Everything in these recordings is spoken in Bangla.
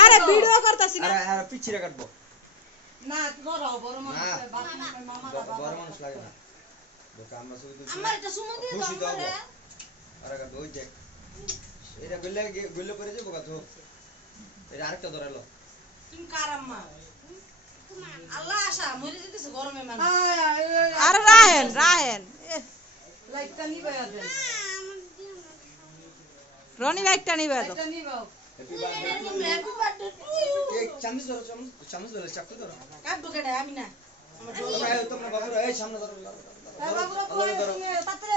আরে ভিডিও করতেছি না আরে পিছিয়ে কাটবো না বড় বড় মানুষ বড় মানুষ লাগে না দেখো আমরা ছবি তুলছি আমার এটা সুমন দিয়ে খুশি তো দাও হবো আরে কাটবো ওই দেখ এটা গল্লে পরে যাবো কত এটা আরেকটা ধরালো তুমি কার আম্মা আল্লাহ আশা মরে যেতেছে গরমে মানুষ আরে রাহেন লাইটটা নিবে দেন রনি লাইটটা নিবে দাও লাইটটা নিবাও happy birthday happy birthday cake চামচ ধরো চামচ ধরো চাকু ধরো কাটবো কেডা আমি না তোমরা বাবুরা এই সামনে ধরো বাবুরা পরে তুমি পাত্রে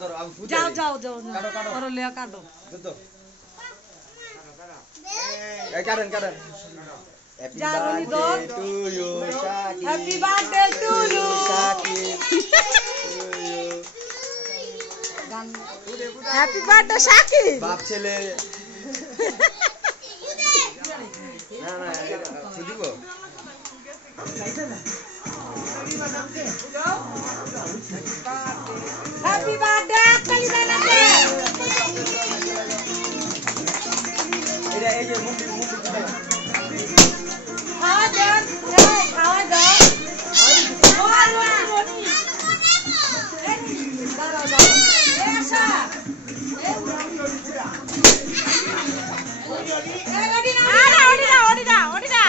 ধরো আউ ফুটে যাও কাটো ওরে লিয়া কাটো তো এই কারণ happy birthday to you Shakib happy birthday to you Shakib happy birthday Shakib বাপ ছেলে না ফুদিব হ্যাপি বার্থডে কালি জানাতে এটা এই যে মুন্ডি খাওয়া দাও ওডিনা